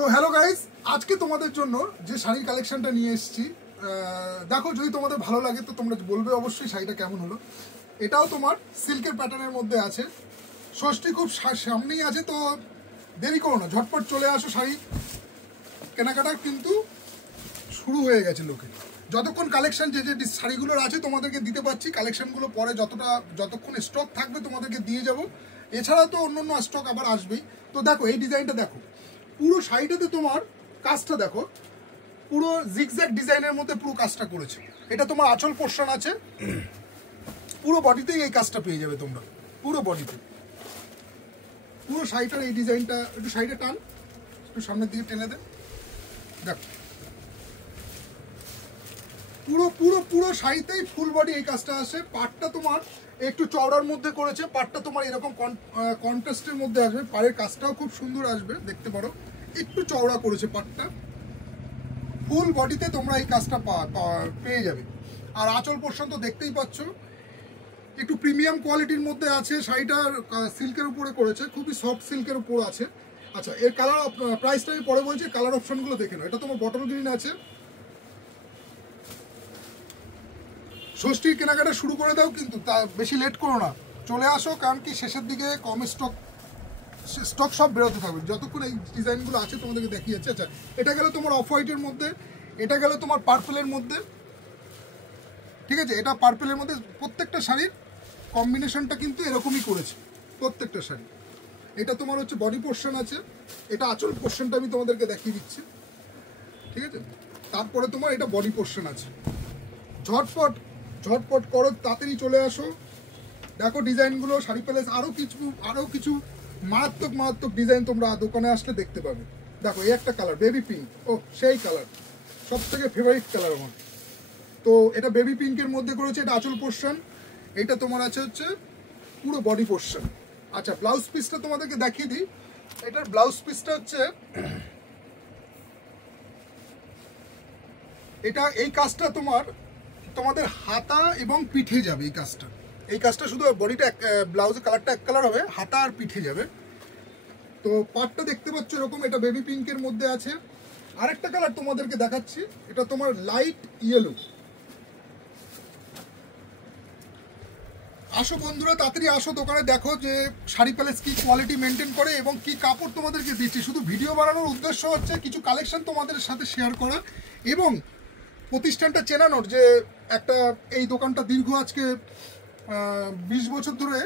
তো hello guys, আজকে তোমাদের জন্য যে শাড়ির কালেকশনটা নিয়ে এসেছি, দেখো যদি তোমাদের ভালো লাগে তো তোমরা বলবে অবশ্যই শাড়িটা কেমন হলো। এটাও তোমার সিল্কের প্যাটার্নের মধ্যে আছে। ষষ্ঠী খুব সামনেই আছে, তো দেরি করো না, ঝটপট চলে আসো। শাড়ি কেনাকাটা কিন্তু শুরু হয়ে গেছে লোকের। যতক্ষণ কালেকশন যে যে শাড়িগুলোর আছে তোমাদেরকে দিতে পারছি, কালেকশনগুলো পরে যতক্ষণ স্টক থাকবে তোমাদেরকে দিয়ে যাব। এছাড়া তো অন্য স্টক আবার আসবেই। তো দেখো এই ডিজাইনটা, দেখো পুরো শাড়িটাতে তোমার কাজটা দেখো, পুরো জিগজ্যাগ ডিজাইনের মধ্যে পুরো কাজটা করেছে। এটা তোমার আঁচল পোর্শন আছে, পুরো বডিতেই এই কাজটা পেয়ে যাবে তোমরা, পুরো বডিতে। পুরো শাড়িটার এই ডিজাইনটা, একটু শাড়িটা টান, একটু সামনের দিকে টেনে দে, দেখো পুরো পুরো পুরো শাড়িতেই ফুল বডি এই কাজটা আসে। পাটটা তোমার একটু চওড়ার মধ্যে করেছে, পাটটা তোমার এরকম কন্ট্রাস্টের মধ্যে আসবে, পাড়ের কাজটাও খুব সুন্দর আসবে, দেখতে পারো একটু চওড়া করেছে পাটটা। ফুল বডিতে তোমরা এই কাজটা পেয়ে যাবে। আর আঁচল পোর্শন তো দেখতেই পাচ্ছ, একটু প্রিমিয়াম কোয়ালিটির মধ্যে আছে। শাড়িটার সিল্কের উপরে করেছে, খুবই সফট সিল্কের উপর আছে। আচ্ছা, এর কালার প্রাইসটা আমি পরে বলছি, কালার অপশনগুলো দেখে নাও। এটা তোমার বটল গ্রিন আছে। ষষ্ঠীর কেনাকাটা শুরু করে দাও, কিন্তু তা বেশি লেট করো না, চলে আসো, কারণ কি শেষের দিকে কম স্টক সব বেরোতে থাকবে। যতক্ষণ এই ডিজাইনগুলো আছে তোমাদেরকে দেখিয়ে যাচ্ছে। আচ্ছা, এটা গেল তোমার অফ হোয়াইটের মধ্যে, এটা গেল তোমার পার্পেলের মধ্যে, ঠিক আছে। এটা পার্পেলের মধ্যে, প্রত্যেকটা শাড়ির কম্বিনেশনটা কিন্তু এরকমই করেছে প্রত্যেকটা শাড়ি। এটা তোমার হচ্ছে বডি পোর্শন আছে, এটা আঁচল পোর্শনটা আমি তোমাদেরকে দেখিয়ে দিচ্ছি, ঠিক আছে। তারপরে তোমার এটা বডি পোর্শন আছে। ঝটপট করো, তাড়াতাড়ি চলে আসো। দেখো ডিজাইনগুলো, শাড়ি প্যালেস আরও কিছু মারাত্মক ডিজাইন তোমরা দোকানে আসলে দেখতে পাবে। দেখো এই একটা কালার বেবি পিঙ্ক, ও সেই কালার সব থেকে ফেভারিট কালার আমার। তো এটা বেবি পিঙ্কের মধ্যে করেছে, এটা আঁচল পোর্শন, এটা তোমার আছে হচ্ছে পুরো বডি পোর্শন। আচ্ছা, ব্লাউজ পিসটা তোমাদেরকে দেখিয়ে দিই। এটার ব্লাউজ পিসটা হচ্ছে এটা, এই কাজটা তোমাদের হাতা এবং পিঠে যাবে। এই কাজটা শুধু বডিটা, ব্লাউজের কালারটা এক কালার হবে, হাতা আর পিঠে যাবে। তো পাটটা দেখতে পাচ্ছ এরকম, এটা বেবি পিঙ্কের মধ্যে আছে। আরেকটা কালার তোমাদেরকে দেখাচ্ছি, এটা তোমার লাইট ইয়েলো। আসো বন্ধুরা, তাড়াতাড়ি আসো দোকানে, দেখো যে শাড়ি প্যালেস কি কোয়ালিটি মেনটেন করে এবং কি কাপড় তোমাদেরকে দিচ্ছি। শুধু ভিডিও বানানোর উদ্দেশ্য হচ্ছে কিছু কালেকশন তোমাদের সাথে শেয়ার করা এবং প্রতিষ্ঠানটা চেনানোর। যে একটা এই দোকানটা দীর্ঘ আজকে 20 বছর ধরে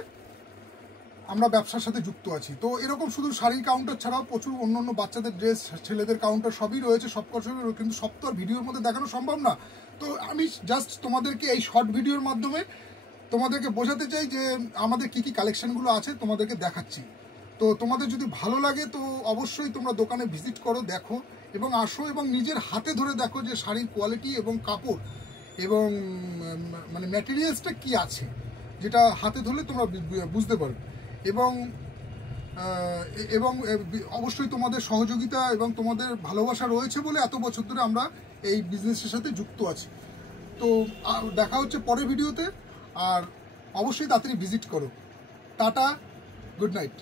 আমরা ব্যবসার সাথে যুক্ত আছি। তো এরকম শুধু শাড়ির কাউন্টার ছাড়াও প্রচুর অন্য বাচ্চাদের ড্রেস, ছেলেদের কাউন্টার সবই রয়েছে, সব কিছু, কিন্তু সব তো আর ভিডিওর মধ্যে দেখানো সম্ভব না। তো আমি জাস্ট তোমাদেরকে এই শর্ট ভিডিওর মাধ্যমে তোমাদেরকে বোঝাতে চাই যে আমাদের কি কালেকশনগুলো আছে তোমাদেরকে দেখাচ্ছি। তো তোমাদের যদি ভালো লাগে তো অবশ্যই তোমরা দোকানে ভিজিট করো, দেখো এবং আসো এবং নিজের হাতে ধরে দেখো যে শাড়ির কোয়ালিটি এবং কাপড় এবং মানে ম্যাটেরিয়ালসটা কি আছে, যেটা হাতে ধরলে তোমরা বুঝতে পারবে। এবং অবশ্যই তোমাদের সহযোগিতা এবং তোমাদের ভালোবাসা রয়েছে বলে এত বছর ধরে আমরা এই বিজনেসের সাথে যুক্ত আছি। তো দেখা হচ্ছে পরের ভিডিওতে, আর অবশ্যই তাড়াতাড়ি ভিজিট করো। Tata, good night.